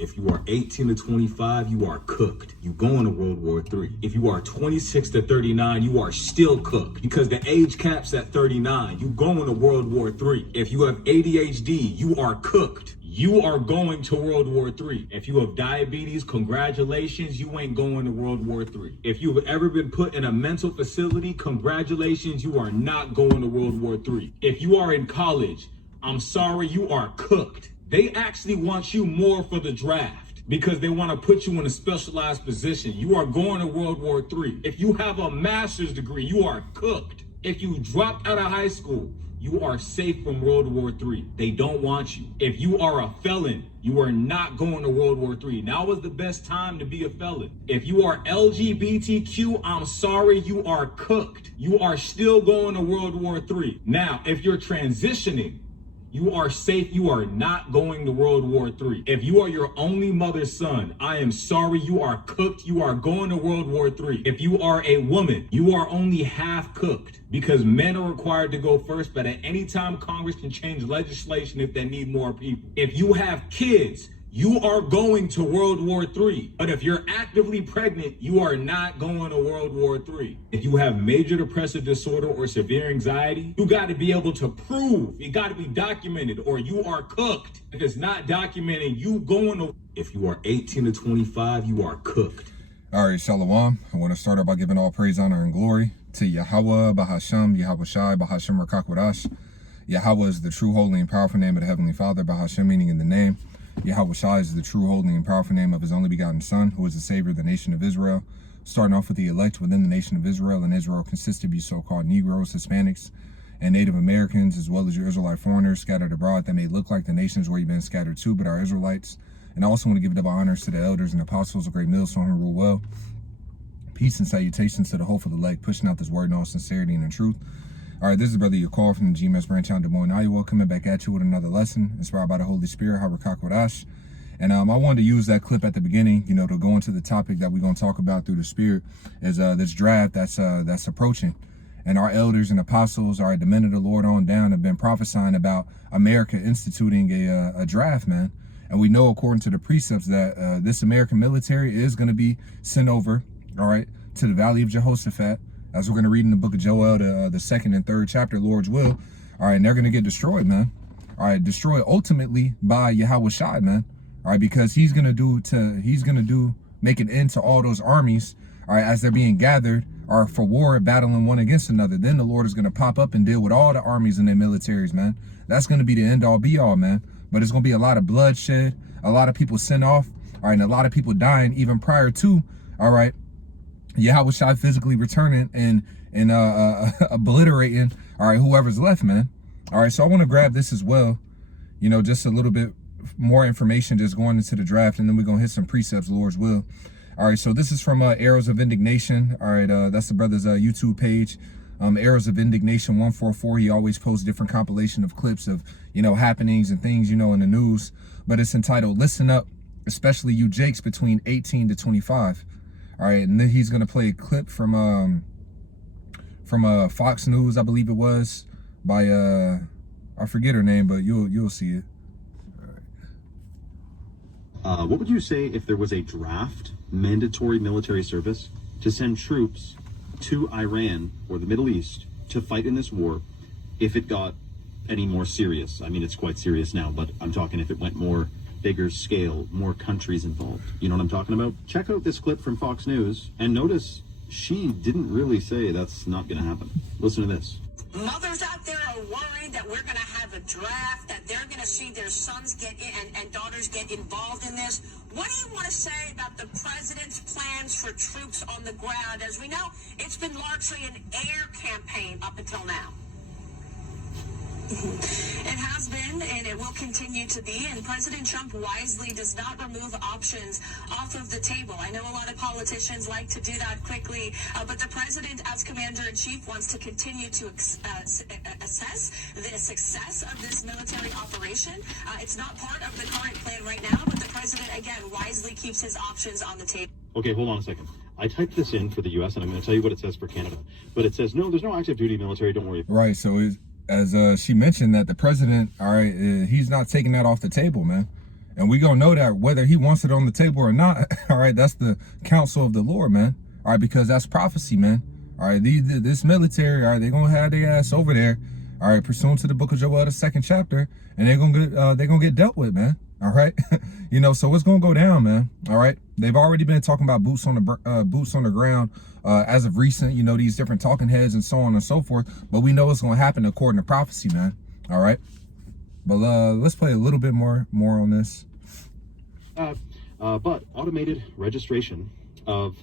If you are 18 to 25, you are cooked. You going to World War III. If you are 26 to 39, you are still cooked because the age cap's at 39. You going to World War III. If you have ADHD, you are cooked. You are going to World War III. If you have diabetes, congratulations, you ain't going to World War III. If you've ever been put in a mental facility, congratulations, you are not going to World War III. If you are in college, I'm sorry, you are cooked. They actually want you more for the draft because they want to put you in a specialized position. You are going to World War III. If you have a master's degree, you are cooked. If you dropped out of high school, you are safe from World War III. They don't want you. If you are a felon, you are not going to World War III. Now is the best time to be a felon. If you are LGBTQ, I'm sorry, you are cooked. You are still going to World War III. Now, if you're transitioning, you are safe. You are not going to World War III. If you are your only mother's son, I am sorry, you are cooked. You are going to World War III. If you are a woman, you are only half cooked because men are required to go first, but at any time, Congress can change legislation if they need more people. If you have kids, you are going to World War III. But if you're actively pregnant, you are not going to World War III. If you have major depressive disorder or severe anxiety, you got to be able to prove, it got to be documented, or you are cooked. If it's not documented, you going to, if you are 18 to 25, you are cooked. All right, Shalom. I want to start out by giving all praise, honor, and glory to Yahweh, Bahasham, Yahweh Shai, Bahasham Rakakwadash. Yahweh is the true, holy, and powerful name of the Heavenly Father. Bahasham meaning in the name. Yahweh Shai is the true, holy, and powerful name of his only begotten Son, who is the Savior of the nation of Israel. Starting off with the elect within the nation of Israel, and Israel consists of you so-called Negroes, Hispanics, and Native Americans, as well as your Israelite foreigners scattered abroad that may look like the nations where you've been scattered to, but are Israelites. And I also want to give double honors to the elders and apostles of Great Millstone who rule well. Peace and salutations to the hopeful elect, pushing out this word in all sincerity and in truth. All right, this is Brother Yakar from the GMS branch out in Des Moines, Iowa, coming back at you with another lesson inspired by the Holy Spirit, Harakakwadash. And I wanted to use that clip at the beginning, you know, to go into the topic that we're going to talk about through the Spirit, is this draft that's approaching. And our elders and apostles, all right, the men of the Lord on down, have been prophesying about America instituting a draft, man. And we know, according to the precepts, that this American military is going to be sent over, all right, to the Valley of Jehoshaphat, as we're going to read in the book of Joel, the 2nd and 3rd chapter, Lord's will. All right, and they're going to get destroyed, man. All right, destroyed ultimately by Yahweh Shai, man. All right, because he's going to make an end to all those armies, all right, as they're being gathered, or for war, battling one against another. Then the Lord is going to pop up and deal with all the armies and their militaries, man. That's going to be the end all be all, man. But it's going to be a lot of bloodshed, a lot of people sent off, all right, and a lot of people dying even prior to, all right, Yahweh Shai physically returning and obliterating, all right, whoever's left, man. All right, so I want to grab this as well, you know, just a little bit more information just going into the draft, and then we're going to hit some precepts, Lord's will. All right, so this is from Arrows of Indignation. All right, that's the brother's YouTube page, Arrows of Indignation 144. He always posts different compilation of clips of, you know, happenings and things, you know, in the news, but it's entitled, Listen Up, Especially You Jakes Between 18 to 25. All right, and then he's gonna play a clip from Fox News, I believe it was, by I forget her name, but you'll see it. All right. What would you say if there was a draft, mandatory military service to send troops to Iran or the Middle East to fight in this war if it got any more serious? I mean, it's quite serious now, but I'm talking if it went more bigger scale, more countries involved. You know what I'm talking about? Check out this clip from Fox News and notice she didn't really say that's not going to happen. Listen to this. Mothers out there are worried that we're going to have a draft, that they're going to see their sons get in and daughters get involved in this. What do you want to say about the president's plans for troops on the ground? As we know, it's been largely an air campaign up until now. It has been, and it will continue to be, and President Trump wisely does not remove options off of the table. I know a lot of politicians like to do that quickly, but the president, as commander-in-chief, wants to continue to assess the success of this military operation. It's not part of the current plan right now, but the president, again, wisely keeps his options on the table. Okay, hold on a second. I typed this in for the U.S., and I'm going to tell you what it says for Canada. But it says, no, there's no active duty military, don't worry. Right, so as she mentioned that the president, all right, he's not taking that off the table, man. And we gonna know that whether he wants it on the table or not. All right, that's the counsel of the Lord, man. All right, because that's prophecy, man. All right, this military, all right, they're gonna have their ass over there, all right, pursuant to the book of Joel, the 2nd chapter, and they're gonna get dealt with, man. All right, you know, so what's gonna go down, man? All right, they've already been talking about boots on the ground as of recent, you know, these different talking heads and so on and so forth. But we know what's gonna happen according to prophecy, man. All right, but let's play a little bit more on this. But automated registration of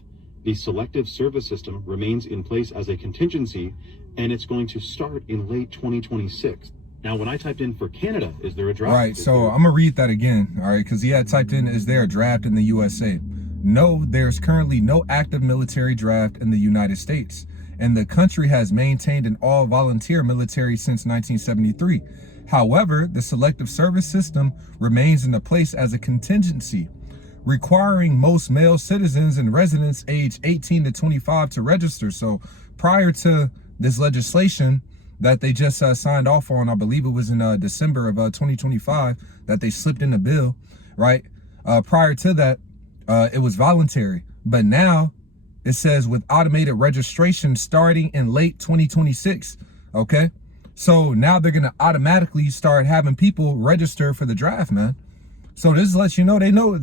the selective service system remains in place as a contingency, and it's going to start in late 2026. Now, when I typed in for Canada, is there a draft? All right, so I'm gonna read that again, all right, because he had typed in, is there a draft in the USA? No, there's currently no active military draft in the United States, and the country has maintained an all-volunteer military since 1973. However, the selective service system remains in place as a contingency, requiring most male citizens and residents aged 18 to 25 to register. So prior to this legislation that they just signed off on, I believe it was in December of 2025 that they slipped in the bill, right? Prior to that, it was voluntary. But now it says with automated registration starting in late 2026, okay? So now they're going to automatically start having people register for the draft, man. So this lets you know they know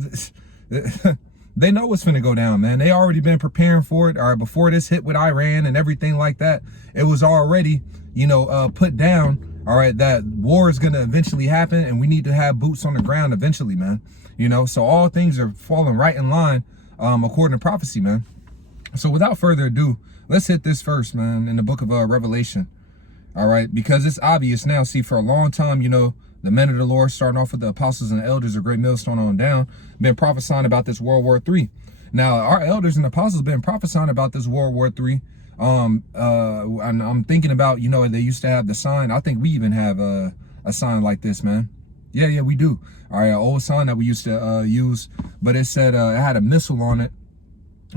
they know what's finna go down, man. They already been preparing for it. All right, before this hit with Iran and everything like that, it was already, you know, put down, all right, that war is gonna eventually happen and we need to have boots on the ground eventually, man. You know, so all things are falling right in line according to prophecy, man. So without further ado, let's hit this first, man, in the book of Revelation. All right, because it's obvious now. See, for a long time, you know, the men of the Lord, starting off with the apostles and the elders of Great Millstone on down, been prophesying about this World War III. Now, our elders and apostles been prophesying about this World War III. And I'm thinking about, you know, they used to have the sign. I think we even have a sign like this, man. Yeah, we do. All right, an old sign that we used to use, but it said it had a missile on it.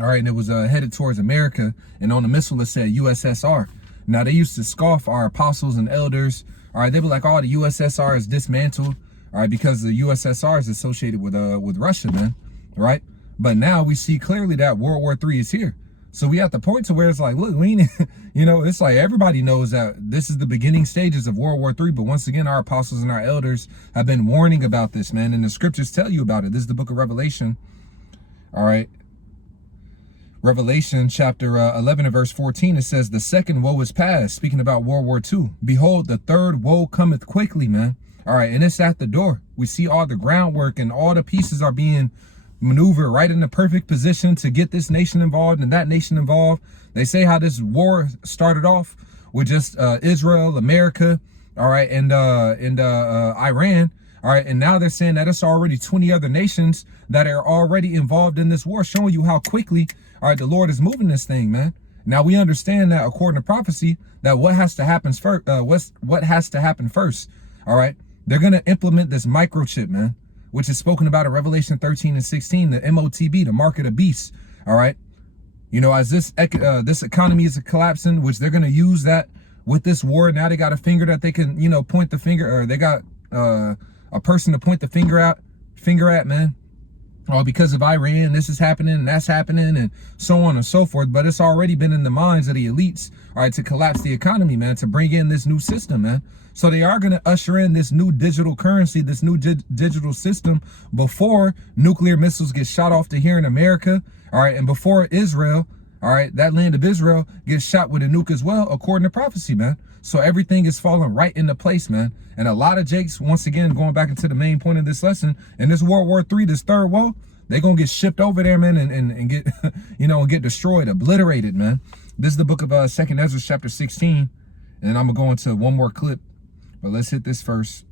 All right, and it was headed towards America, and on the missile it said USSR. Now, they used to scoff our apostles and elders. All right, they were like, oh, the USSR is dismantled, all right, because the USSR is associated with Russia, man, right? But now we see clearly that World War III is here. So we at the point to where it's like, look, we ain't, you know, it's like everybody knows that this is the beginning stages of World War III. But once again, our apostles and our elders have been warning about this, man, and the scriptures tell you about it. This is the book of Revelation, all right? Revelation chapter 11 and verse 14, it says, the second woe is past, speaking about World War II. Behold, the third woe cometh quickly, man. All right, and it's at the door. We see all the groundwork and all the pieces are being maneuvered right in the perfect position to get this nation involved and that nation involved. They say how this war started off with just Israel, America, all right, and Iran. All right, and now they're saying that it's already 20 other nations that are already involved in this war, showing you how quickly, all right, the Lord is moving this thing, man. Now we understand that according to prophecy, that what has to happen first, what has to happen first. All right, they're gonna implement this microchip, man, which is spoken about in Revelation 13 and 16, the MOTB, the mark of the beast. All right, you know, as this economy is collapsing, which they're gonna use that with this war. Now they got a finger that they can, you know, point the finger, or they got a person to point the finger at, man. Oh, because of Iran, this is happening and that's happening and so on and so forth. But it's already been in the minds of the elites, all right, to collapse the economy, man, to bring in this new system, man. So they are going to usher in this new digital currency, this new digital system before nuclear missiles get shot off to here in America, all right, and before Israel, all right, that land of Israel gets shot with a nuke as well, according to prophecy, man. So everything is falling right into place, man. And a lot of Jakes, once again, going back into the main point of this lesson, in this World War III, this third woe, they're going to get shipped over there, man, and get, you know, and get destroyed, obliterated, man. This is the book of 2nd Ezra chapter 16. And I'm going to go into one more clip. But let's hit this first.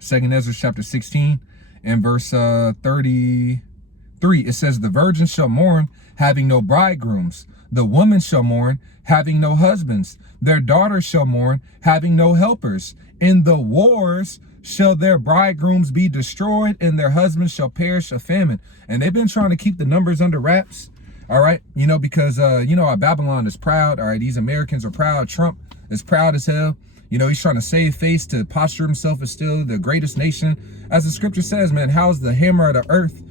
2nd Ezra chapter 16 and verse 33. It says, the virgin shall mourn, having no bridegrooms. The woman shall mourn, having no husbands. Their daughters shall mourn, having no helpers. In the wars shall their bridegrooms be destroyed, and their husbands shall perish of famine. And they've been trying to keep the numbers under wraps, all right? You know, because, you know, Babylon is proud, all right? These Americans are proud. Trump is proud as hell. You know, he's trying to save face to posture himself as still the greatest nation. As the scripture says, man, how's the hammer of the earth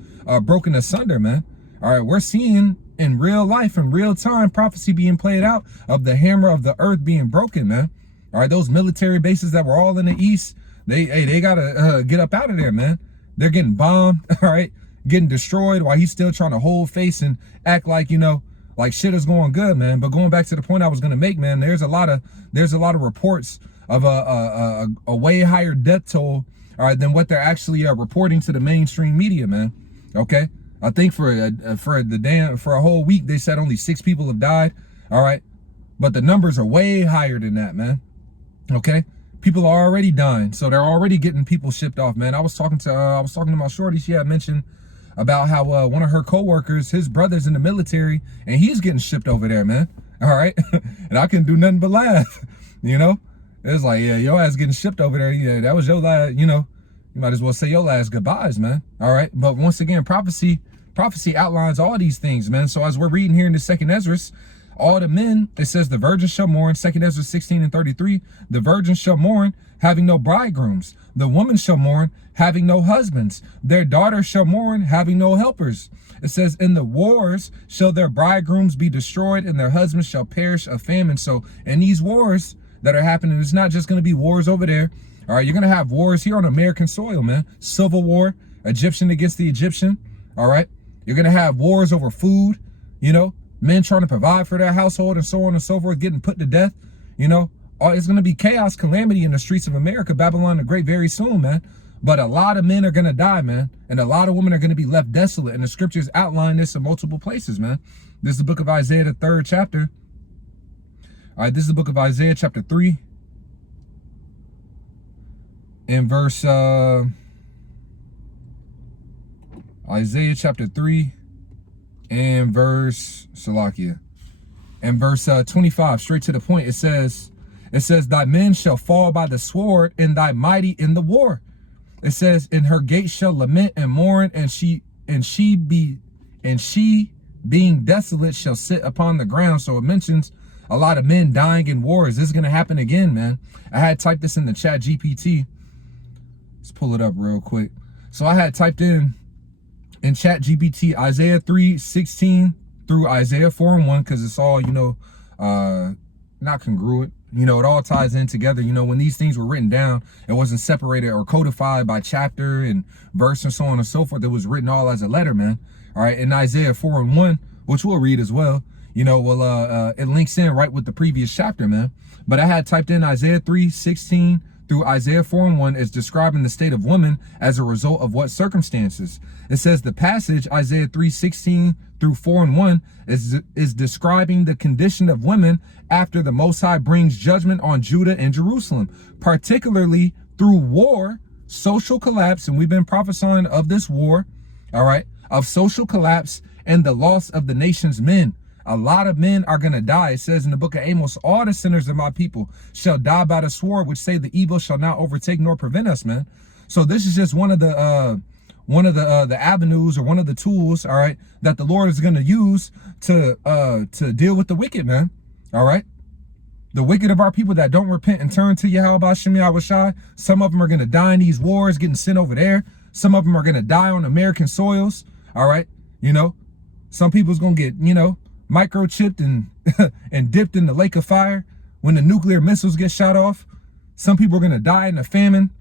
broken asunder, man? All right, we're seeing in real life, in real time, prophecy being played out of the hammer of the earth being broken, man. All right, those military bases that were all in the east, they gotta get up out of there, man. They're getting bombed, all right, getting destroyed while he's still trying to hold face and act like, you know, like shit is going good, man. But going back to the point I was gonna make, man, there's a lot of reports of a way higher death toll, all right, than what they're actually reporting to the mainstream media, man. Okay, I think for a whole week they said only 6 people have died, all right, but the numbers are way higher than that, man. Okay, people are already dying, so they're already getting people shipped off, man. I was talking to my shorty. She had mentioned about how one of her coworkers, his brother's in the military, and he's getting shipped over there, man. All right, and I couldn't do nothing but laugh. You know, it was like, yeah, your ass getting shipped over there. Yeah, that was your last. You know, you might as well say your last goodbyes, man. All right, but once again, prophecy outlines all these things, man. So as we're reading here in the second Ezra, all the men, it says the virgins shall mourn, 2nd Ezra 16:33, the virgins shall mourn, having no bridegrooms. The women shall mourn, having no husbands. Their daughters shall mourn, having no helpers. It says, in the wars shall their bridegrooms be destroyed, and their husbands shall perish of famine. So in these wars that are happening, it's not just going to be wars over there. All right, you're going to have wars here on American soil, man. Civil war, Egyptian against the Egyptian. All right, you're going to have wars over food, you know, men trying to provide for their household and so on and so forth, getting put to death. You know, it's going to be chaos, calamity in the streets of America, Babylon the Great, very soon, man. But a lot of men are going to die, man. And a lot of women are going to be left desolate. And the scriptures outline this in multiple places, man. This is the book of Isaiah, the 3rd chapter. All right, this is the book of Isaiah, chapter 3. In verse, Isaiah chapter 3 and verse, Salakia. And verse 25, straight to the point, it says, thy men shall fall by the sword, and thy mighty in the war. It says, and her gates shall lament and mourn, and she being desolate shall sit upon the ground. So it mentions a lot of men dying in wars. This is going to happen again, man. I had typed this in the chat GPT. Let's pull it up real quick. So I had typed in chat GPT Isaiah 3:16 through Isaiah 4:1, because it's all, you know, not congruent. You know, it all ties in together. You know, when these things were written down, it wasn't separated or codified by chapter and verse and so on and so forth. It was written all as a letter, man. All right, in Isaiah 4:1, which we'll read as well, you know, well, it links in right with the previous chapter, man. But I had typed in Isaiah 3:16 through Isaiah 4:1 is describing the state of women as a result of what circumstances. It says the passage Isaiah 3:16 through 4:1 is describing the condition of women after the Most High brings judgment on Judah and Jerusalem, particularly through war, social collapse, and we've been prophesying of this war, all right, of social collapse and the loss of the nation's men. A lot of men are going to die. It says in the book of Amos, all the sinners of my people shall die by the sword, which say the evil shall not overtake nor prevent us, man. So this is just one of the avenues, or one of the tools, all right, that the Lord is going to use to deal with the wicked, man. All right. The wicked of our people that don't repent and turn to Yahweh Shem Yahushai. Some of them are going to die in these wars, getting sent over there. Some of them are going to die on American soils. All right. You know, some people's going to get, you know, microchipped and and dipped in the lake of fire when the nuclear missiles get shot off. Some people are going to die in a famine.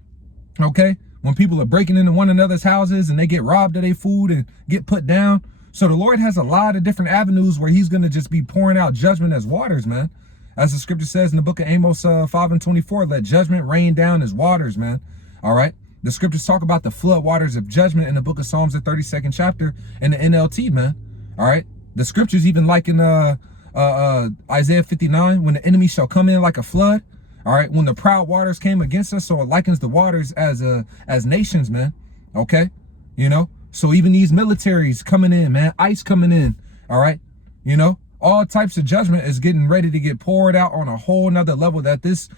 Okay. When people are breaking into one another's houses and they get robbed of their food and get put down. So the Lord has a lot of different avenues where he's going to just be pouring out judgment as waters, man. As the scripture says in the book of Amos 5:24, let judgment rain down as waters, man. All right. The scriptures talk about the flood waters of judgment in the book of Psalms, the 32nd chapter in the NLT, man. All right. The scriptures even like in Isaiah 59, when the enemy shall come in like a flood. All right. When the proud waters came against us. So it likens the waters as nations, man. Okay. You know, so even these militaries coming in, man, ICE coming in. All right. You know, all types of judgment is getting ready to get poured out on a whole nother level that this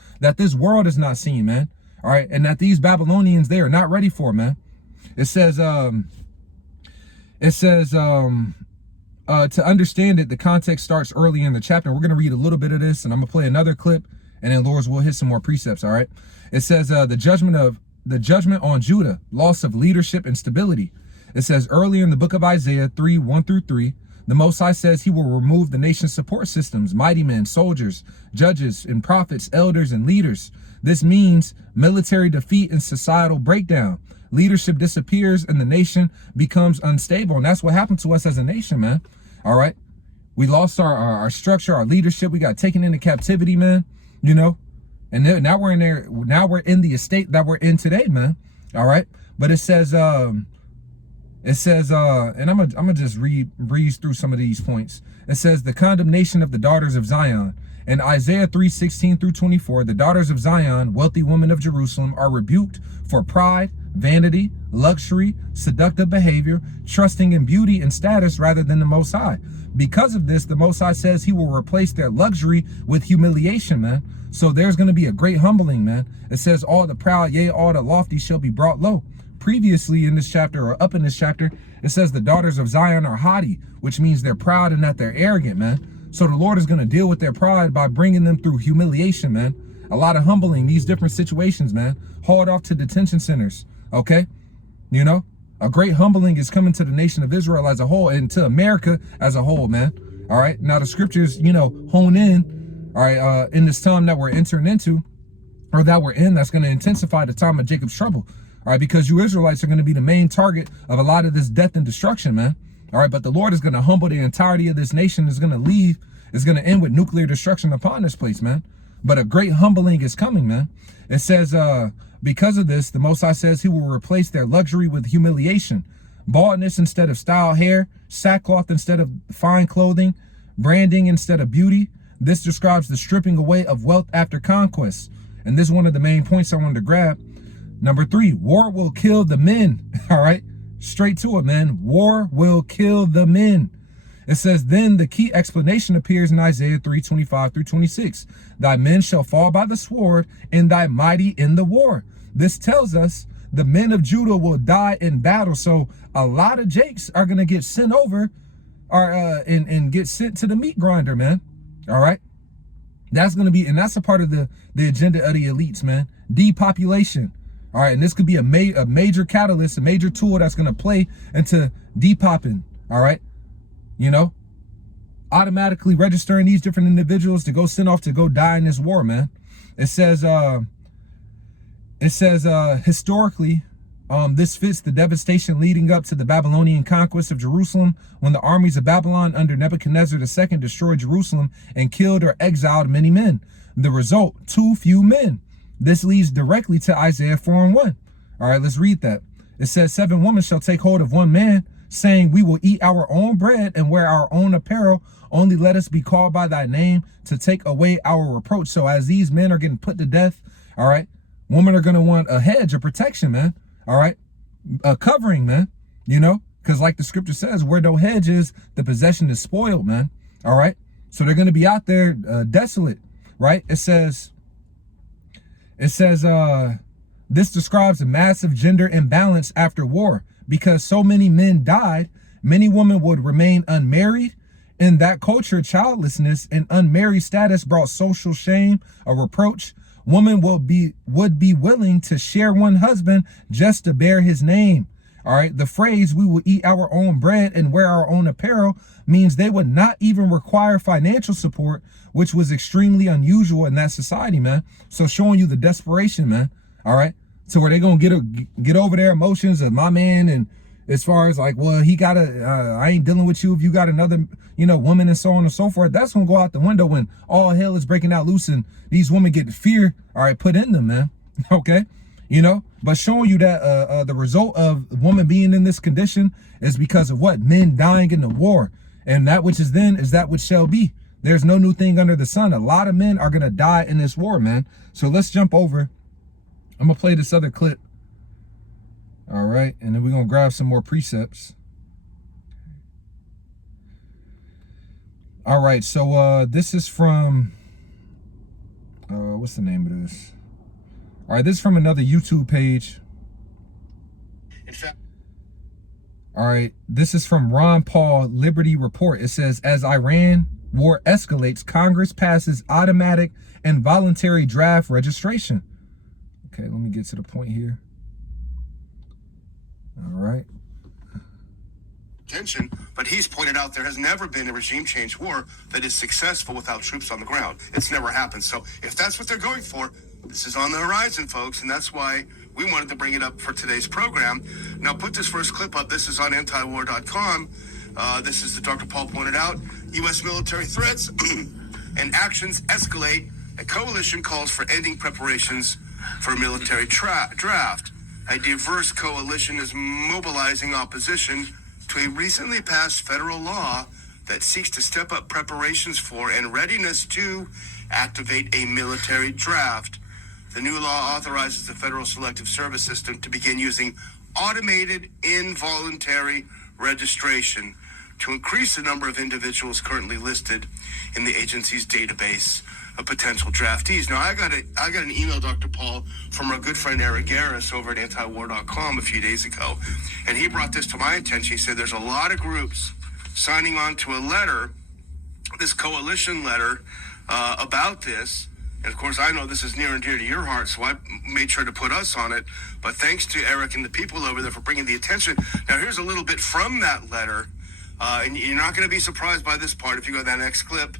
world is not seeing, man. All right. And that these Babylonians, they are not ready for, man. It says to understand it, the context starts early in the chapter. We're going to read a little bit of this, and I'm going to play another clip, And then Lord's will hit some more precepts, all right? It says the judgment on Judah, loss of leadership and stability. It says earlier in the book of Isaiah 3:1-3, the Most High says he will remove the nation's support systems, mighty men, soldiers, judges, and prophets, elders, and leaders. This means military defeat and societal breakdown. Leadership disappears and the nation becomes unstable. And that's what happened to us as a nation, man. All right. We lost our structure, our leadership. We got taken into captivity, man. You know, and then, now we're in there. Now we're in the estate that we're in today, man. All right. But it says, and I'm gonna just breeze through some of these points. It says the condemnation of the daughters of Zion. In Isaiah 3:16-24, the daughters of Zion, wealthy women of Jerusalem, are rebuked for pride, vanity, luxury, seductive behavior, trusting in beauty and status rather than the Most High. Because of this, the Most High says he will replace their luxury with humiliation, man. So there's going to be a great humbling, man. It says all the proud, yea, all the lofty shall be brought low. Previously in this chapter, or up in this chapter, it says the daughters of Zion are haughty, which means they're proud and that they're arrogant, man. So the Lord is going to deal with their pride by bringing them through humiliation, man. A lot of humbling, these different situations, man. Hauled off to detention centers, okay? You know, a great humbling is coming to the nation of Israel as a whole and to America as a whole, man. All right. Now the scriptures, you know, hone in, all right, in this time that we're entering into, or that we're in, that's going to intensify the time of Jacob's trouble. All right, because you Israelites are going to be the main target of a lot of this death and destruction, man. All right, but the Lord is going to humble the entirety of this nation. Is going to end with nuclear destruction upon this place, man. But a great humbling is coming, man. It says, because of this, the Most High says he will replace their luxury with humiliation, baldness instead of styled hair, sackcloth instead of fine clothing, branding instead of beauty. This describes the stripping away of wealth after conquest. And this is one of the main points I wanted to grab. Number 3, war will kill the men. All right, straight to it, man. War will kill the men. It says, then the key explanation appears in Isaiah 3:25-26. Thy men shall fall by the sword, and thy mighty in the war. This tells us the men of Judah will die in battle. So a lot of Jakes are going to get sent over and get sent to the meat grinder, man. All right. That's going to be, and that's a part of the agenda of the elites, man. Depopulation. All right. And this could be a major catalyst, a major tool that's going to play into depopping. All right. You know, automatically registering these different individuals to go send off to go die in this war, man. It says historically, this fits the devastation leading up to the Babylonian conquest of Jerusalem when the armies of Babylon under Nebuchadnezzar II destroyed Jerusalem and killed or exiled many men. The result, too few men. This leads directly to Isaiah 4:1. All right, let's read that. It says, 7 women shall take hold of one man, saying, we will eat our own bread and wear our own apparel. Only let us be called by thy name to take away our reproach. So as these men are getting put to death, all right, women are going to want a hedge of protection, man. All right, a covering, man, you know, because like the scripture says, where no hedge is, the possession is spoiled, man. All right, so they're going to be out there desolate, right? It says, this describes a massive gender imbalance after war. Because so many men died, many women would remain unmarried. In that culture, childlessness and unmarried status brought social shame, a reproach. Women would be willing to share one husband just to bear his name. All right. The phrase, we will eat our own bread and wear our own apparel, means they would not even require financial support, which was extremely unusual in that society, man. So showing you the desperation, man. All right. So where they gonna get over their emotions of my man, and as far as like, well, he gotta, I ain't dealing with you if you got another, you know, woman and so on and so forth. That's gonna go out the window when all hell is breaking out loose and these women get fear, all right, put in them, man. Okay, you know, but showing you that the result of woman being in this condition is because of what? Men dying in the war, and that which is then is that which shall be. There's no new thing under the sun. A lot of men are gonna die in this war, man. So let's jump over. I'm going to play this other clip. All right. And then we're going to grab some more precepts. All right. So this is from, what's the name of this? All right. This is from another YouTube page. In fact, all right. This is from Ron Paul Liberty Report. It says, as Iran war escalates, Congress passes automatic and voluntary draft registration. Okay, let me get to the point here. All right. Tension, but he's pointed out there has never been a regime change war that is successful without troops on the ground. It's never happened. So if that's what they're going for, this is on the horizon, folks, and that's why we wanted to bring it up for today's program. Now, put this first clip up. This is on antiwar.com. This is the Dr. Paul pointed out. U.S. military threats and actions escalate. A coalition calls for ending preparations for a military draft. A diverse coalition is mobilizing opposition to a recently passed federal law that seeks to step up preparations for and readiness to activate a military draft. The new law authorizes the Federal Selective Service System to begin using automated involuntary registration to increase the number of individuals currently listed in the agency's database of potential draftees. Now, I got an email, Dr. Paul, from our good friend Eric Garris over at antiwar.com a few days ago, and he brought this to my attention. He said there's a lot of groups signing on to a letter, this coalition letter, about this. And of course, I know this is near and dear to your heart, so I made sure to put us on it. But thanks to Eric and the people over there for bringing the attention. Now, here's a little bit from that letter, and you're not going to be surprised by this part if you go to that next clip.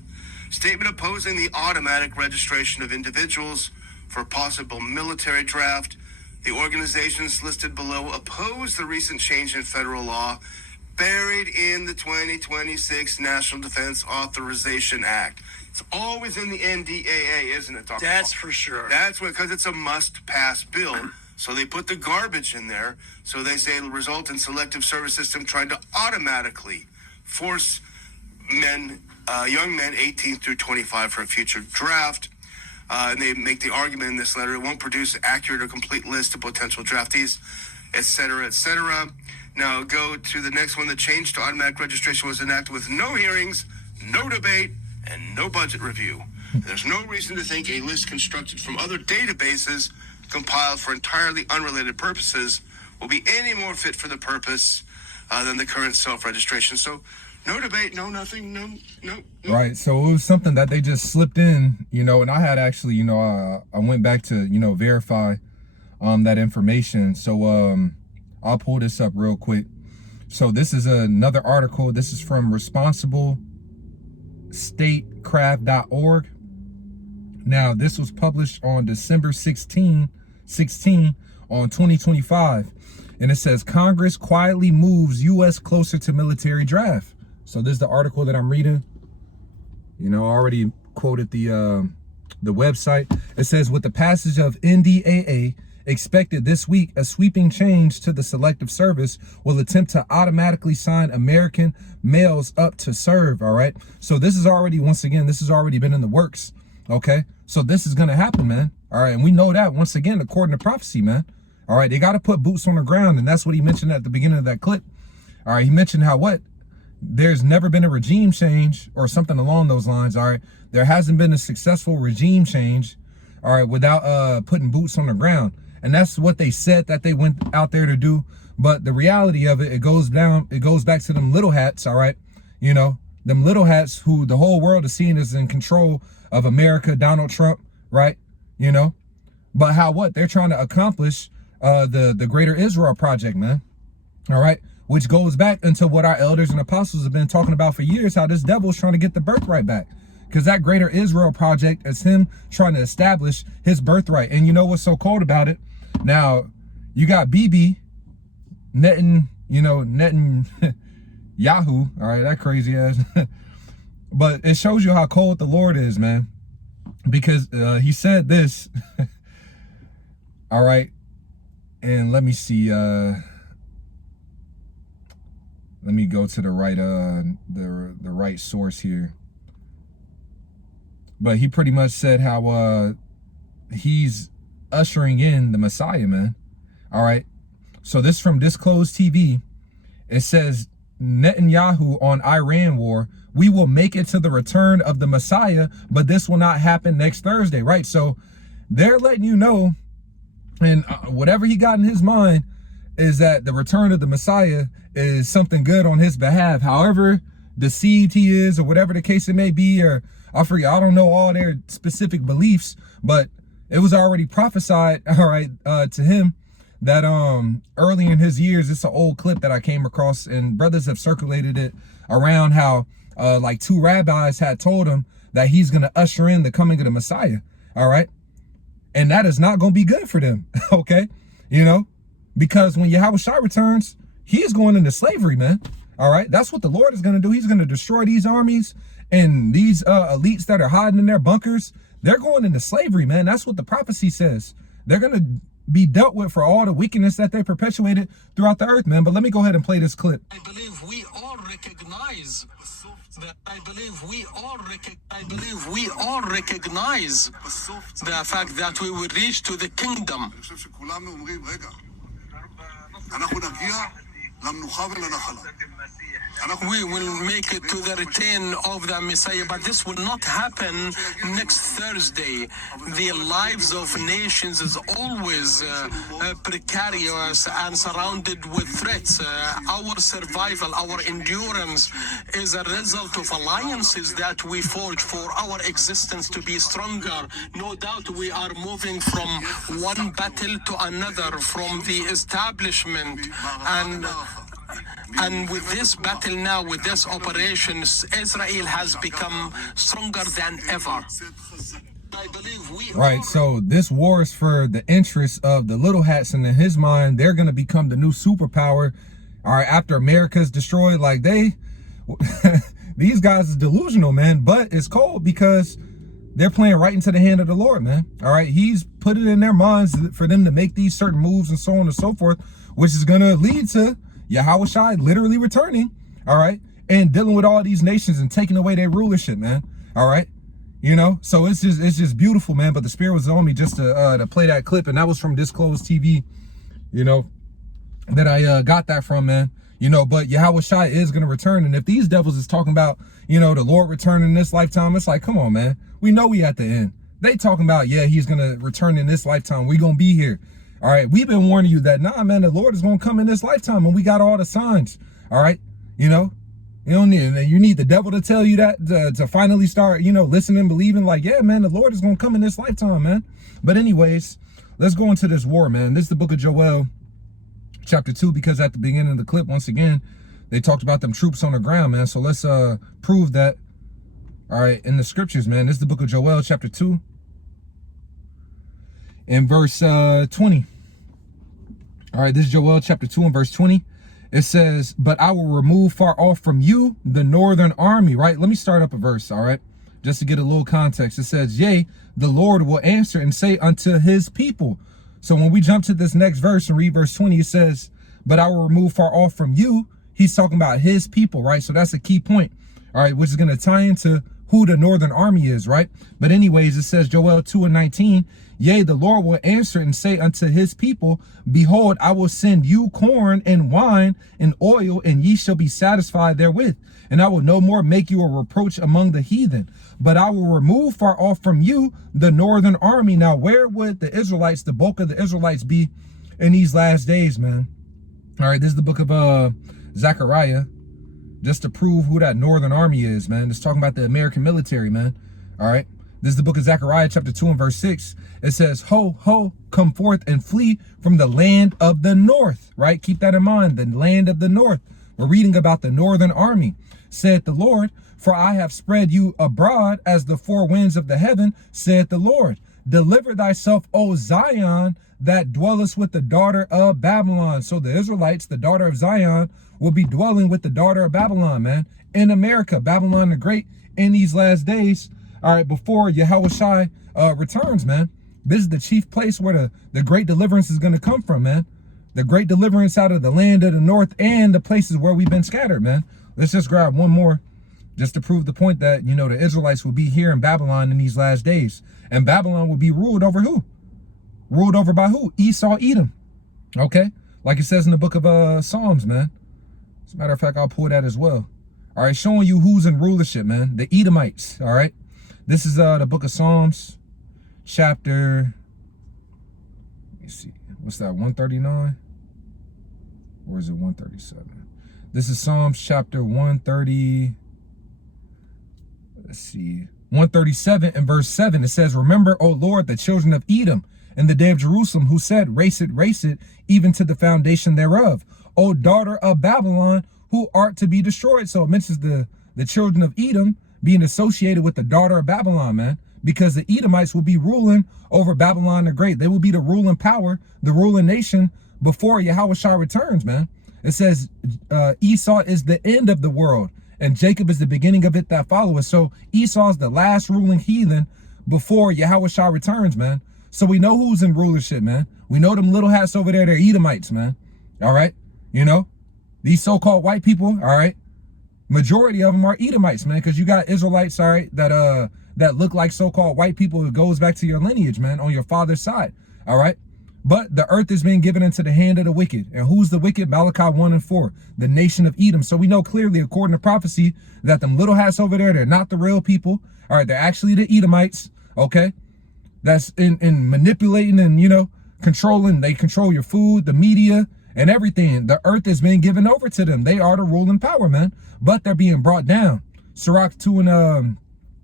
Statement opposing the automatic registration of individuals for a possible military draft. The organizations listed below oppose the recent change in federal law buried in the 2026 National Defense Authorization Act. It's always in the NDAA, isn't it, Dr. That's Paul? for sure. That's because it's a must-pass bill. So they put the garbage in there. So they say it'll result in selective service system trying to automatically force young men 18 through 25 for a future draft. And they make the argument in this letter, it won't produce accurate or complete list of potential draftees, et cetera, et cetera. Now go to the next one. The change to automatic registration was enacted with no hearings, no debate, and no budget review. There's no reason to think a list constructed from other databases compiled for entirely unrelated purposes will be any more fit for the purpose than the current self-registration. So no debate, no nothing, no. Right, so it was something that they just slipped in, and I had actually, I went back to, verify that information. So I'll pull this up real quick. So this is another article. This is from responsiblestatecraft.org. Now, this was published on December 16 on 2025. And it says, Congress quietly moves U.S. closer to military draft. So this is the article that I'm reading. I already quoted the website. It says, with the passage of NDAA expected this week, a sweeping change to the Selective Service will attempt to automatically sign American males up to serve. All right. So this is already, once again, this has already been in the works. Okay. So this is going to happen, man. All right. And we know that, once again, according to prophecy, man. All right. They got to put boots on the ground. And that's what he mentioned at the beginning of that clip. All right. He mentioned how there's never been a regime change or something along those lines. All right. There hasn't been a successful regime change. All right. Without putting boots on the ground. And that's what they said that they went out there to do. But the reality of it, it goes back to them little hats. All right. Them little hats who the whole world is seeing as in control of America, Donald Trump. Right. But they're trying to accomplish the Greater Israel Project, man. All right. Which goes back into what our elders and apostles have been talking about for years, how this devil's trying to get the birthright back. Because that Greater Israel Project is him trying to establish his birthright. And you know what's so cold about it? Now, you got BB, Netanyahu, all right, that crazy ass. But it shows you how cold the Lord is, man. Because he said this, all right, and let me see, let me go to the right, the right source here. But he pretty much said how he's ushering in the Messiah, man. All right. So this from Disclosed TV. It says, Netanyahu on Iran war, we will make it to the return of the Messiah, but this will not happen next Thursday, right? So they're letting you know, and whatever he got in his mind is that the return of the Messiah is something good on his behalf. However, deceived he is, or whatever the case it may be, or I forget, I don't know all their specific beliefs, but it was already prophesied, all right, to him that early in his years, it's an old clip that I came across, and brothers have circulated it around how like 2 rabbis had told him that he's going to usher in the coming of the Messiah, all right? And that is not going to be good for them, okay? You know, because when Yahushua returns, he is going into slavery, man, all right? That's what the Lord is going to do. He's going to destroy these armies and these elites that are hiding in their bunkers. They're going into slavery, man. That's what the prophecy says. They're going to be dealt with for all the wickedness that they perpetuated throughout the earth, man. But let me go ahead and play this clip. I believe we all recognize that. I believe we all recognize the fact that we will reach to the kingdom. We will make it to the return of the Messiah, but this will not happen next Thursday. The lives of nations is always precarious and surrounded with threats. Our survival, our endurance is a result of alliances that we forge for our existence to be stronger. No doubt we are moving from one battle to another, from the establishment, and with this battle now, with this operation, Israel has become stronger than ever. I believe Right, so this war is for the interests of the little hats, and in his mind, they're going to become the new superpower. All right, after America's destroyed, like these guys is delusional, man. But it's cold because they're playing right into the hand of the Lord, man. All right, he's put it in their minds for them to make these certain moves and so on and so forth, which is going to lead to Yahushua literally returning, all right, and dealing with all these nations and taking away their rulership, man. All right, you know, so it's just beautiful, man. But the Spirit was on me just to play that clip, and that was from Disclosed TV, you know, that I got that from, man. You know, but Yahushua is going to return, and if these devils is talking about, you know, the Lord returning in this lifetime, it's like, come on, man. We know we at the end. They talking about, yeah, he's going to return in this lifetime. We going to be here. All right, we've been warning you that, nah, man, the Lord is going to come in this lifetime, and we got all the signs. All right, you know, you need the devil to tell you that to finally start, you know, listening, believing, like, yeah, man, the Lord is going to come in this lifetime, man. But anyways, let's go into this war, man. This is the book of Joel, chapter 2, because at the beginning of the clip, once again, they talked about them troops on the ground, man. So let's prove that, all right, in the scriptures, man. This is the book of Joel, chapter 2. In verse 20. All right, this is Joel chapter 2 and verse 20. It says, but I will remove far off from you the northern army, right? Let me start up a verse, all right, just to get a little context. It says, yea, the Lord will answer and say unto his people. So when we jump to this next verse and read verse 20, it says, but I will remove far off from you. He's talking about his people, right? So that's a key point, all right, which is going to tie into who the northern army is, right? But anyways, it says Joel 2 and 19, yea, the Lord will answer and say unto his people, behold, I will send you corn and wine and oil, and ye shall be satisfied therewith. And I will no more make you a reproach among the heathen, but I will remove far off from you the northern army. Now, where would the Israelites, the bulk of the Israelites, be in these last days, man? All right, this is the book of Zechariah, just to prove who that northern army is, man. It's talking about the American military, man. All right. This is the book of Zechariah, chapter 2 and verse 6. It says, ho, ho, come forth and flee from the land of the north, right? Keep that in mind, the land of the north. We're reading about the northern army. Said the Lord, for I have spread you abroad as the four winds of the heaven, said the Lord. Deliver thyself, O Zion, that dwellest with the daughter of Babylon. So the Israelites, the daughter of Zion, will be dwelling with the daughter of Babylon, man, in America, Babylon the Great, in these last days. All right, before Yahushua returns, man. This is the chief place where the great deliverance is going to come from, man. The great deliverance out of the land of the north and the places where we've been scattered, man. Let's just grab one more just to prove the point that, you know, the Israelites will be here in Babylon in these last days. And Babylon will be ruled over who? Ruled over by who? Esau, Edom. Okay? Like it says in the book of Psalms, man. As a matter of fact, I'll pull that as well. All right, showing you who's in rulership, man. The Edomites, all right? This is the book of Psalms, chapter, let me see, what's that, 139? Or is it 137? This is Psalms chapter 139. let's see, 137 and verse 7, it says, remember, O Lord, the children of Edom in the day of Jerusalem, who said, race it, even to the foundation thereof. O daughter of Babylon, who art to be destroyed. So it mentions the children of Edom being associated with the daughter of Babylon, man, because the Edomites will be ruling over Babylon the Great. They will be the ruling power, the ruling nation before Yahushua returns, man. It says Esau is the end of the world, and Jacob is the beginning of it that followeth. So Esau is the last ruling heathen before Yahushua returns, man. So we know who's in rulership, man. We know them little hats over there, they're Edomites, man. All right? You know, these so-called white people, all right? Majority of them are Edomites, man, because you got Israelites, all right, that look like so-called white people. It goes back to your lineage, man, on your father's side, all right? But the earth is being given into the hand of the wicked. And who's the wicked? Malachi 1 and 4, the nation of Edom. So we know clearly, according to prophecy, that them little hats over there, they're not the real people. All right, they're actually the Edomites, okay? That's in manipulating and, you know, controlling. They control your food, the media, and everything. The earth is being given over to them. They are the ruling power, man. But they're being brought down. Sirach 2 and,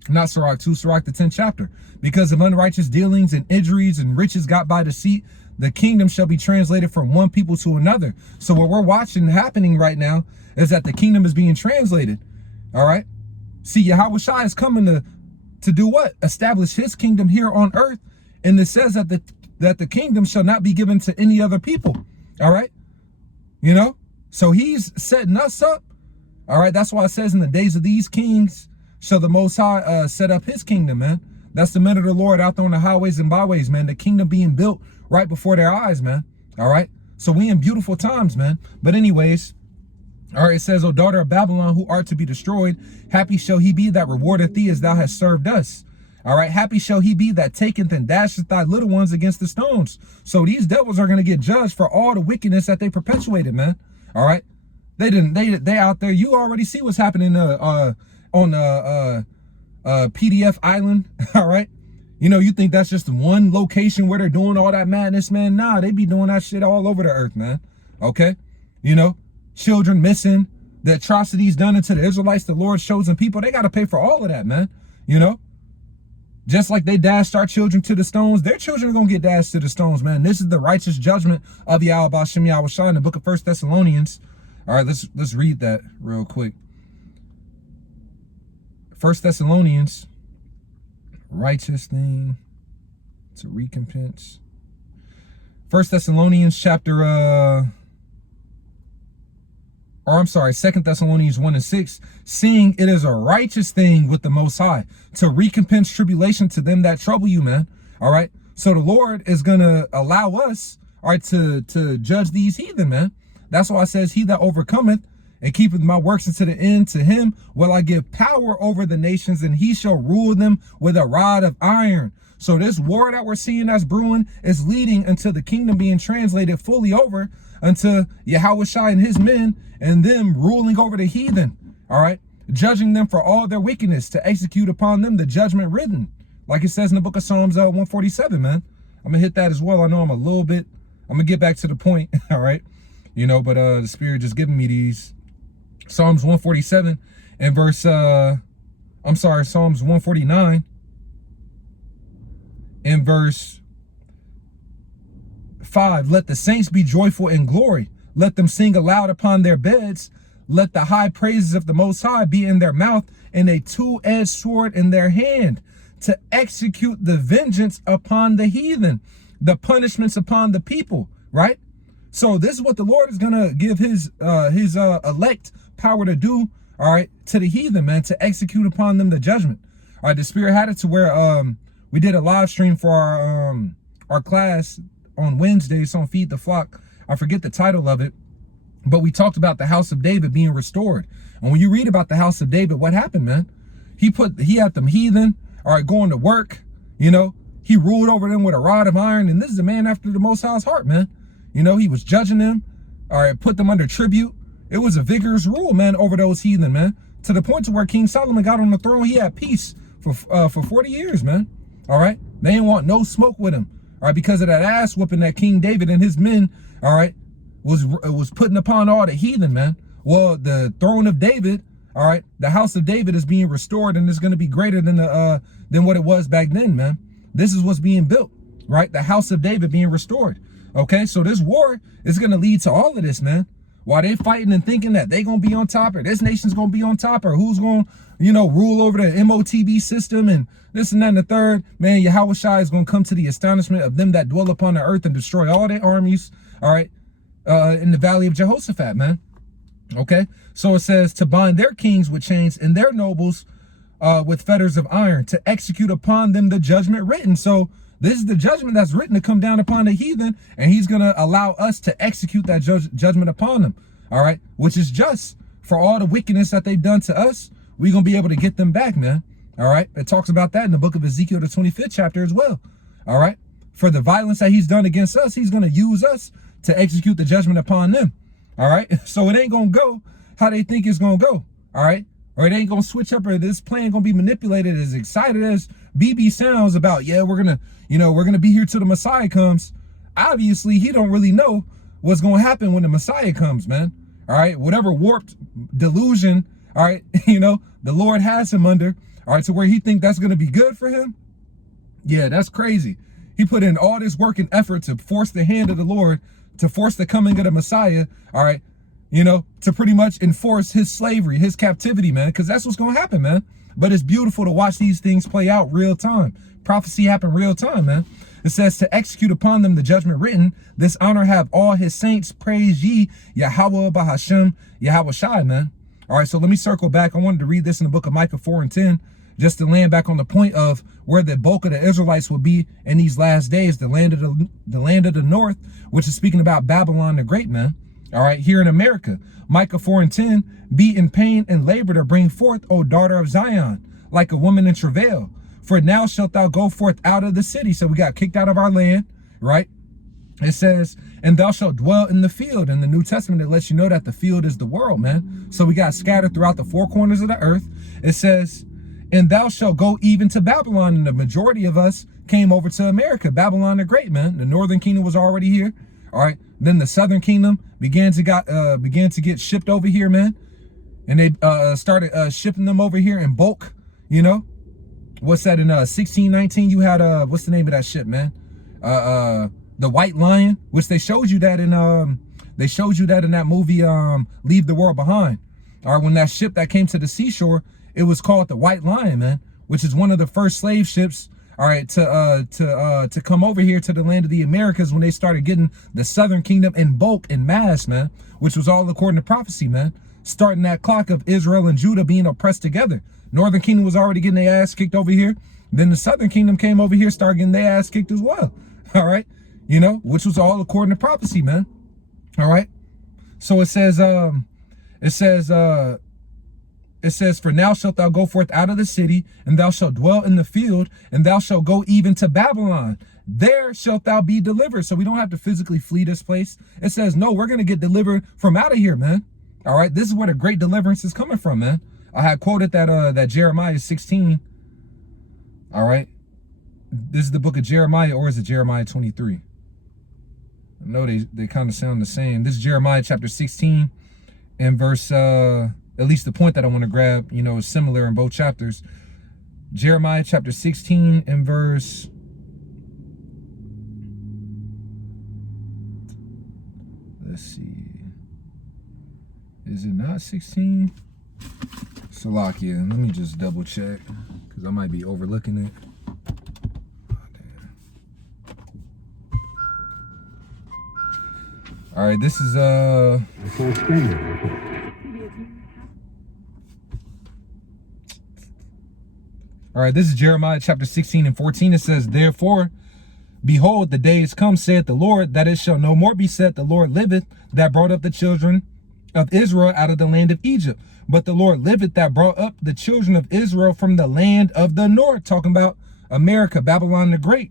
not Sirach 2, Sirach the 10th chapter. Because of unrighteous dealings and injuries and riches got by deceit, the kingdom shall be translated from one people to another. So what we're watching happening right now is that the kingdom is being translated. All right. See, Yahushua is coming to do what? Establish his kingdom here on earth. And it says that the kingdom shall not be given to any other people. All right. You know, so he's setting us up. All right. That's why it says in the days of these kings shall the Most High set up his kingdom, man. That's the men of the Lord out there on the highways and byways, man. The kingdom being built right before their eyes, man. All right. So we in beautiful times, man. But anyways, all right, it says, O daughter of Babylon, who art to be destroyed, happy shall he be that rewardeth thee as thou hast served us. All right. Happy shall he be that taketh and dasheth thy little ones against the stones. So these devils are going to get judged for all the wickedness that they perpetuated, man. All right. They out there. You already see what's happening on PDF Island. All right. You know, you think that's just one location where they're doing all that madness, man. Nah, they be doing that shit all over the earth, man. Okay. You know, children missing, the atrocities done into the Israelites, the Lord's chosen people. They got to pay for all of that, man. You know, just like they dashed our children to the stones, their children are going to get dashed to the stones, man. This is the righteous judgment of Yahweh B'Shem Yahushua in the book of 1 Thessalonians. All right, let's read that real quick. 1 Thessalonians, righteous thing to recompense. 1 Thessalonians chapter 2 Thessalonians 1 and 6, seeing it is a righteous thing with the Most High to recompense tribulation to them that trouble you, man. All right. So the Lord is going to allow us, all right, to judge these heathen, man. That's why it says, he that overcometh and keepeth my works unto the end, to him will I give power over the nations, and he shall rule them with a rod of iron. So this war that we're seeing that's brewing is leading unto the kingdom being translated fully over unto Yahushua and his men, and them ruling over the heathen, all right, judging them for all their wickedness, to execute upon them the judgment written, like it says in the book of Psalms 147, man. I'm gonna hit that as well. I know I'm gonna get back to the point, all right, you know, but the Spirit just giving me these. Psalms 147 and verse, Psalms 149 and verse 5. Let the saints be joyful in glory. Let them sing aloud upon their beds. Let the high praises of the Most High be in their mouth, and a two-edged sword in their hand, to execute the vengeance upon the heathen, the punishments upon the people, right? So this is what the Lord is going to give his elect power to do, all right, to the heathen, man, to execute upon them the judgment. All right, the Spirit had it to where we did a live stream for our class on Wednesdays on Feed the Flock. I forget the title of it, but we talked about the house of David being restored. And when you read about the house of David, what happened, man? He had them heathen, all right, going to work, you know, he ruled over them with a rod of iron. And this is a man after the Most High's heart, man. You know, he was judging them, all right, put them under tribute. It was a vigorous rule, man, over those heathen, man, to the point to where King Solomon got on the throne. He had peace for 40 years, man. All right. They didn't want no smoke with him. All right. Because of that ass whooping that King David and his men, all right, was putting upon all the heathen, man. Well, the throne of David, All right, the house of David is being restored, and it's going to be greater than what it was back then, man. This is what's being built, right? The house of David being restored. Okay, so this war is going to lead to all of this, man. While they fighting and thinking that they going to be on top, or this nation's going to be on top, or who's going to, you know, rule over the MOTB system and this and that and the third, man, Yahweh Shai is going to come to the astonishment of them that dwell upon the earth and destroy all their armies, all right, in the valley of Jehoshaphat, man. Okay, so it says to bind their kings with chains and their nobles with fetters of iron, to execute upon them the judgment written. So this is the judgment that's written to come down upon the heathen, and he's going to allow us to execute that judgment upon them, all right, which is just for all the wickedness that they've done to us. We're going to be able to get them back, man, all right? It talks about that in the book of Ezekiel, the 25th chapter as well, all right? For the violence that he's done against us, he's going to use us to execute the judgment upon them, all right? So it ain't going to go how they think it's going to go, all right? Or it ain't going to switch up, or this plan going to be manipulated. As excited as BB sounds about, yeah, we're going to, you know, we're going to be here till the Messiah comes. Obviously, he don't really know what's going to happen when the Messiah comes, man. All right, whatever warped delusion, all right, you know, the Lord has him under, all right, to where he think that's going to be good for him. Yeah, that's crazy. He put in all this work and effort to force the hand of the Lord, to force the coming of the Messiah, all right, you know, to pretty much enforce his slavery, his captivity, man, because that's what's going to happen, man. But it's beautiful to watch these things play out real time. Prophecy happen real time, man. It says to execute upon them the judgment written. This honor have all his saints. Praise ye Yahweh Bahashem Yahweh Shai, man. All right, so let me circle back. I wanted to read this in the book of Micah 4 and 10, just to land back on the point of where the bulk of the Israelites will be in these last days, the land of the north, which is speaking about Babylon the Great, man. All right, here in America, Micah 4 and 10, be in pain and labor to bring forth, O daughter of Zion, like a woman in travail. For now shalt thou go forth out of the city. So we got kicked out of our land, right? It says, and thou shalt dwell in the field. In the New Testament, it lets you know that the field is the world, man. So we got scattered throughout the four corners of the earth. It says, and thou shalt go even to Babylon. And the majority of us came over to America, Babylon the Great, man. The northern kingdom was already here. All right. Then the southern kingdom began to get shipped over here, man. And they started shipping them over here in bulk, you know. What's that in 1619? You had what's the name of that ship, man? The White Lion, which they showed you that in that movie Leave the World Behind. Or when that ship that came to the seashore, it was called the White Lion, man, which is one of the first slave ships, all right, to come over here to the land of the Americas when they started getting the southern kingdom in bulk and mass, man, which was all according to prophecy, man, starting that clock of Israel and Judah being oppressed together. Northern kingdom was already getting their ass kicked over here. Then the southern kingdom came over here, started getting their ass kicked as well. All right. You know, which was all according to prophecy, man. All right. So it says, for now shalt thou go forth out of the city, and thou shalt dwell in the field, and thou shalt go even to Babylon. There shalt thou be delivered. So we don't have to physically flee this place. It says, no, we're going to get delivered from out of here, man. All right. This is where the great deliverance is coming from, man. I had quoted that Jeremiah 16. All right. This is the book of Jeremiah, or is it Jeremiah 23? I know they kind of sound the same. This is Jeremiah chapter 16 and verse, at least the point that I want to grab, you know, is similar in both chapters. Jeremiah chapter 16 and verse, let's see. Is it not 16? Salakia, let me just double check because I might be overlooking it. Oh, damn. All right, this is this is Jeremiah chapter 16 and 14. It says, therefore, behold, the days come, saith the Lord, that it shall no more be said, the Lord liveth, that brought up the children of Israel out of the land of Egypt. But the Lord liveth, that brought up the children of Israel from the land of the north. Talking about America, Babylon the Great.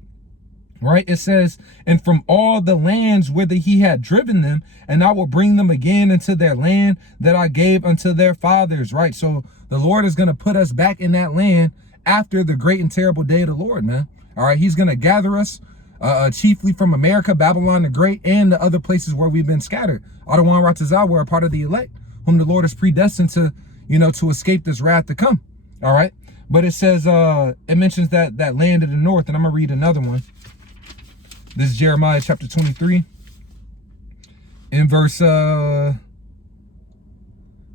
Right? It says, and from all the lands whither he had driven them, and I will bring them again into their land that I gave unto their fathers. Right? So the Lord is going to put us back in that land after the great and terrible day of the Lord, man. All right? He's going to gather us chiefly from America, Babylon the Great, and the other places where we've been scattered. Adawan Ratazah, we're a part of the elect, whom the Lord is predestined to, you know, to escape this wrath to come. All right. But it says, it mentions that land of the north, and I'm going to read another one. This is Jeremiah chapter 23 in verse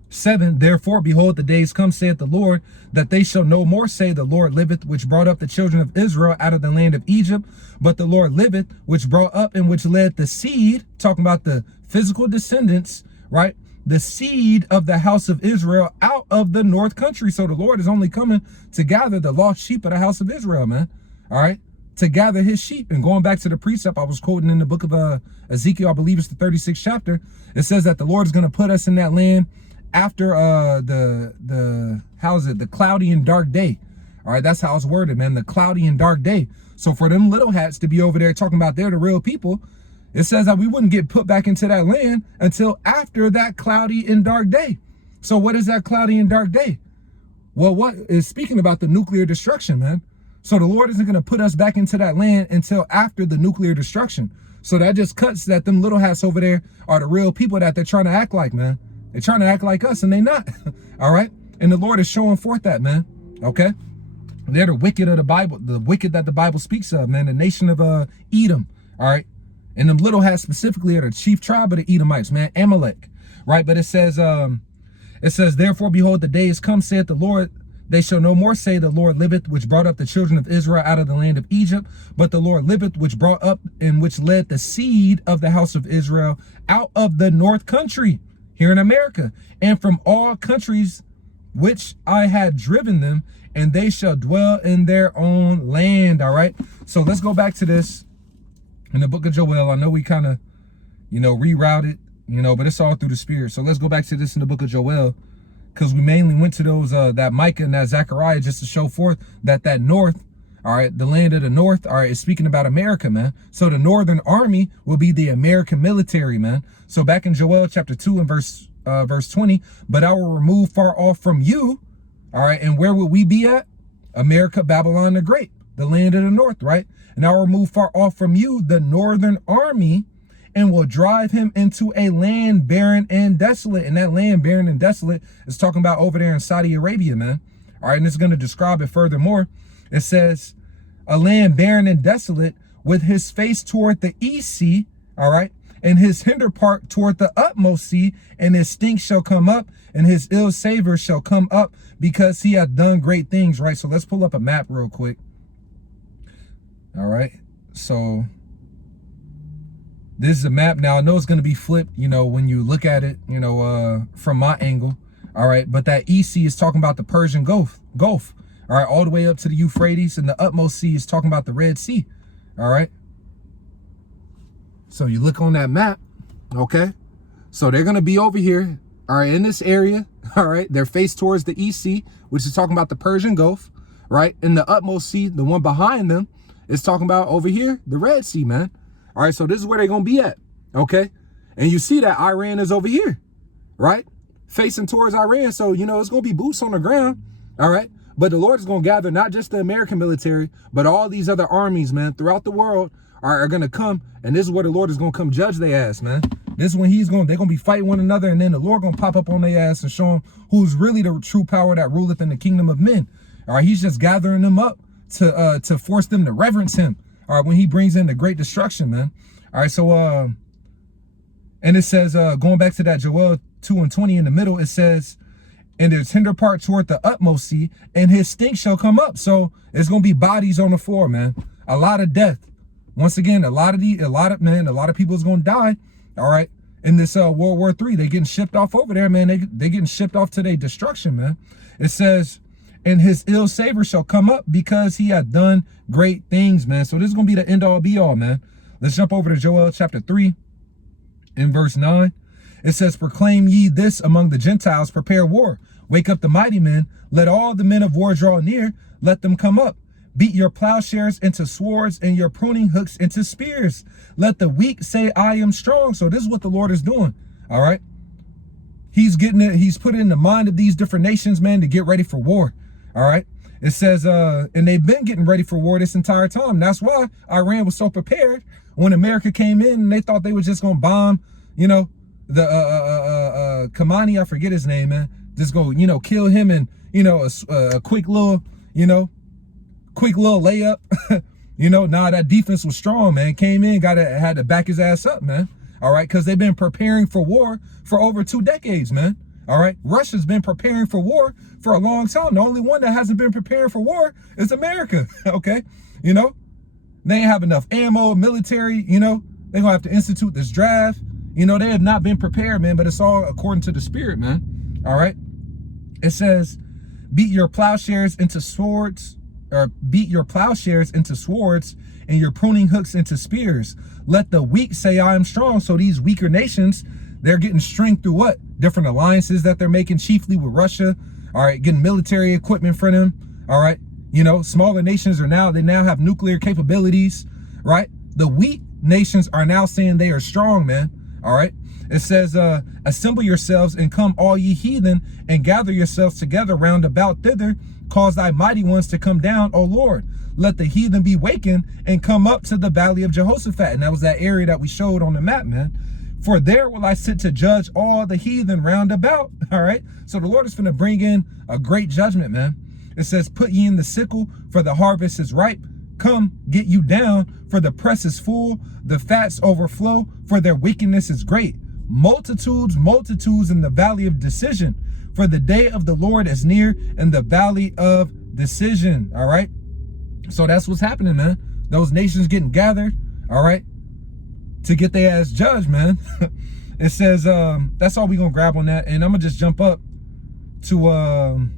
7. Therefore, behold, the days come, saith the Lord, that they shall no more say, the Lord liveth, which brought up the children of Israel out of the land of Egypt, but the Lord liveth, which brought up and which led the seed, talking about the physical descendants, right? The seed of the house of Israel out of the north country. So the Lord is only coming to gather the lost sheep of the house of Israel, man. All right. To gather his sheep. And going back to the precept I was quoting in the book of Ezekiel, I believe it's the 36th chapter. It says that the Lord is going to put us in that land after the cloudy and dark day. All right. That's how it's worded, man. The cloudy and dark day. So for them little hats to be over there talking about they're the real people, it says that we wouldn't get put back into that land until after that cloudy and dark day. So what is that cloudy and dark day? Well, what is speaking about the nuclear destruction, man. So the Lord isn't going to put us back into that land until after the nuclear destruction. So that just cuts that them little hats over there are the real people that they're trying to act like, man. They're trying to act like us and they not. All right. And the Lord is showing forth that, man. Okay. They're the wicked of the Bible, the wicked that the Bible speaks of, man. The nation of Edom. All right. And them little hats specifically are the chief tribe of the Edomites, man, Amalek, right? But it says, therefore, behold, the days come, saith the Lord, they shall no more say, the Lord liveth, which brought up the children of Israel out of the land of Egypt, but the Lord liveth, which brought up and which led the seed of the house of Israel out of the north country, here in America, and from all countries which I had driven them, and they shall dwell in their own land. All right. So let's go back to this. In the book of Joel, I know we kind of, you know, rerouted, you know, but it's all through the Spirit. So let's go back to this in the book of Joel, because we mainly went to those, that Micah and that Zechariah, just to show forth that north, all right, the land of the north, all right, is speaking about America, man. So the northern army will be the American military, man. So back in Joel chapter 2 and verse 20, but I will remove far off from you, all right, and where will we be at? America, Babylon the Great, the land of the north, right? And I will remove far off from you the northern army, and will drive him into a land barren and desolate. And that land barren and desolate is talking about over there in Saudi Arabia, man. All right, and it's going to describe it furthermore. It says, a land barren and desolate, with his face toward the east sea, all right, and his hinder part toward the utmost sea, and his stink shall come up, and his ill savor shall come up, because he hath done great things, right? So let's pull up a map real quick. All right, so this is a map. Now I know it's going to be flipped, you know, when you look at it, you know, from my angle. All right, but that East Sea is talking about the Persian Gulf. All right, all the way up to the Euphrates, and the utmost sea is talking about the Red Sea. All right. So you look on that map, okay? So they're going to be over here, all right, in this area, all right? They're faced towards the East Sea, which is talking about the Persian Gulf, right? And the utmost sea, the one behind them, is talking about over here, the Red Sea, man. All right, so this is where they're going to be at, okay? And you see that Iran is over here, right? Facing towards Iran. So, you know, it's going to be boots on the ground, all right? But the Lord is going to gather not just the American military, but all these other armies, man, throughout the world are going to come. And this is where the Lord is going to come judge their ass, man. This is when they're going to be fighting one another. And then the Lord going to pop up on their ass and show them who's really the true power that ruleth in the kingdom of men. All right, he's just gathering them up to force them to reverence him. All right, when he brings in the great destruction, man. All right, so, and it says, going back to that Joel 2 and 20 in the middle, it says, and their tender part toward the utmost sea, and his stink shall come up. So it's going to be bodies on the floor, man. A lot of death. Once again, a lot of people is going to die. All right. In this World War III, they getting shipped off over there, man. They getting shipped off to their destruction, man. It says, and his ill savor shall come up, because he hath done great things, man. So this is going to be the end all be all, man. Let's jump over to Joel chapter 3 in verse 9. It says, proclaim ye this among the Gentiles, prepare war. Wake up the mighty men. Let all the men of war draw near. Let them come up. Beat your plowshares into swords and your pruning hooks into spears. Let the weak say, I am strong. So this is what the Lord is doing. All right. He's getting it. He's put it in the mind of these different nations, man, to get ready for war. All right. It says, and they've been getting ready for war this entire time. That's why Iran was so prepared when America came in and they thought they were just going to bomb, you know, the Kamani, I forget his name, man. Just go, you know, kill him and, you know, a quick little, you know, layup. You know, nah, that defense was strong, man. Came in, had to back his ass up, man. All right, because they've been preparing for war for over 2 decades, man. All right, Russia's been preparing for war for a long time. The only one that hasn't been preparing for war is America, okay? You know, they ain't have enough ammo, military, you know. They're going to have to institute this draft. You know, they have not been prepared, man, but it's all according to the spirit, man. All right. It says, beat your plowshares into swords, or beat your plowshares into swords and your pruning hooks into spears. Let the weak say, I am strong. So these weaker nations, they're getting strength through what? Different alliances that they're making, chiefly with Russia. All right. Getting military equipment for them. All right. You know, smaller nations they now have nuclear capabilities, right? The weak nations are now saying they are strong, man. All right. It says, assemble yourselves and come all ye heathen and gather yourselves together round about thither. Cause thy mighty ones to come down, O Lord. Let the heathen be wakened and come up to the valley of Jehoshaphat. And that was that area that we showed on the map, man. For there will I sit to judge all the heathen round about. All right. So the Lord is going to bring in a great judgment, man. It says, put ye in the sickle, for the harvest is ripe. Come, get you down, for the press is full, the fats overflow, for their wickedness is great. Multitudes, multitudes in the valley of decision, for the day of the Lord is near in the valley of decision. All right. So that's what's happening, man. Those nations getting gathered, all right, to get their ass judged, man. It says, that's all we're going to grab on that. And I'm going to just jump up to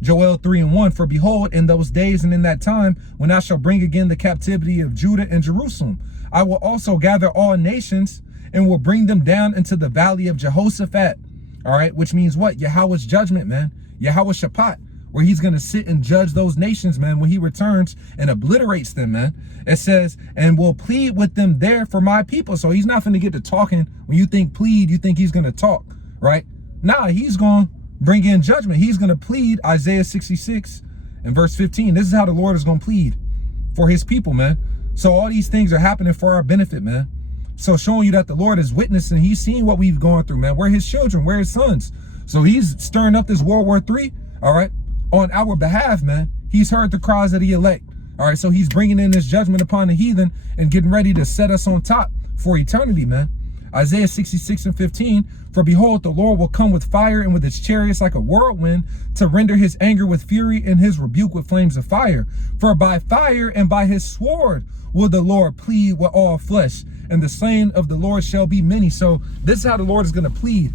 Joel 3:1. For behold, in those days and in that time, when I shall bring again the captivity of Judah and Jerusalem, I will also gather all nations and will bring them down into the valley of Jehoshaphat. All right, which means what? Yahweh's judgment, man. Yahweh Shaphat, where he's going to sit and judge those nations, man, when he returns and obliterates them, man. It says, and will plead with them there for my people. So he's not going to get to talking. When you think plead, you think he's going to talk, right? Nah, he's going to bring in judgment. He's going to plead. Isaiah 66 and verse 15. This is how the Lord is going to plead for his people, man. So all these things are happening for our benefit, man. So showing you that the Lord is witnessing, he's seeing what we've gone through, man. We're his children, we're his sons. So he's stirring up this World War III, all right, on our behalf, man. He's heard the cries of the elect, all right. So he's bringing in his judgment upon the heathen and getting ready to set us on top for eternity, man. Isaiah 66 and 15, for behold, the Lord will come with fire and with his chariots like a whirlwind to render his anger with fury and his rebuke with flames of fire. For by fire and by his sword will the Lord plead with all flesh, and the slain of the Lord shall be many. So this is how the Lord is going to plead,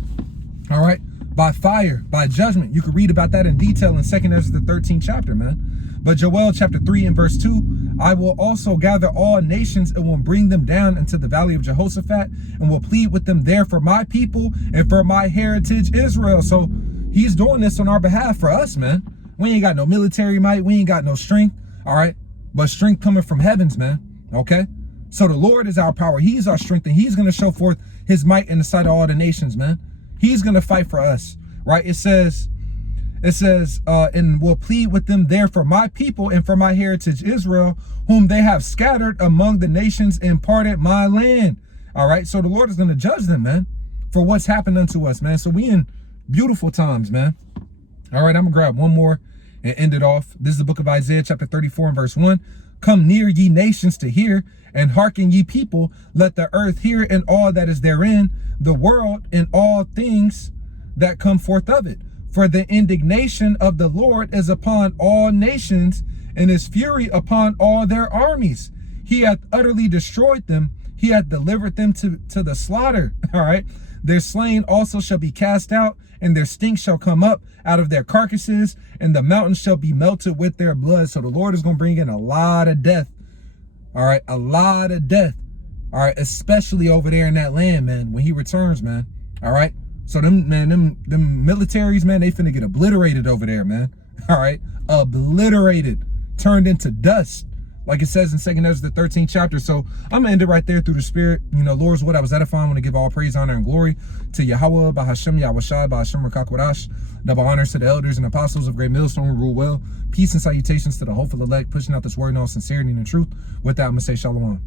all right, by fire, by judgment. You can read about that in detail in 2nd Ezra, the 13th chapter, man. But Joel chapter 3 and verse 2, I will also gather all nations and will bring them down into the valley of Jehoshaphat and will plead with them there for my people and for my heritage Israel. So he's doing this on our behalf for us, man. We ain't got no military might. We ain't got no strength, all right, but strength coming from heavens, man, okay? So the Lord is our power. He's our strength, and he's going to show forth his might in the sight of all the nations, man. He's going to fight for us, right? It says, and will plead with them there for my people and for my heritage Israel, whom they have scattered among the nations and parted my land. All right. So the Lord is going to judge them, man, for what's happened unto us, man. So we in beautiful times, man. All right. I'm gonna grab one more and end it off. This is the book of Isaiah chapter 34 and verse 1. Come near, ye nations, to hear, and hearken, ye people. Let the earth hear and all that is therein, the world and all things that come forth of it. For the indignation of the Lord is upon all nations, and his fury upon all their armies. He hath utterly destroyed them. He hath delivered them to the slaughter. All right. Their slain also shall be cast out, and their stink shall come up out of their carcasses, and the mountains shall be melted with their blood. So the Lord is going to bring in a lot of death. All right. A lot of death. All right. Especially over there in that land, man, when he returns, man. All right. So them militaries, man, they finna get obliterated over there, man. All right. Obliterated. Turned into dust. Like it says in 2nd Ezra, the 13th chapter. So I'm going to end it right there through the spirit. You know, Lord's what I was edifying. I want to give all praise, honor, and glory to Yahweh, Bahashem, Yahushai, Bahashem, Rakakwadash. Double honors to the elders and apostles of Great Millstone who rule well. Peace and salutations to the hopeful elect, pushing out this word in all sincerity and truth. With that, I'm going to say shalom.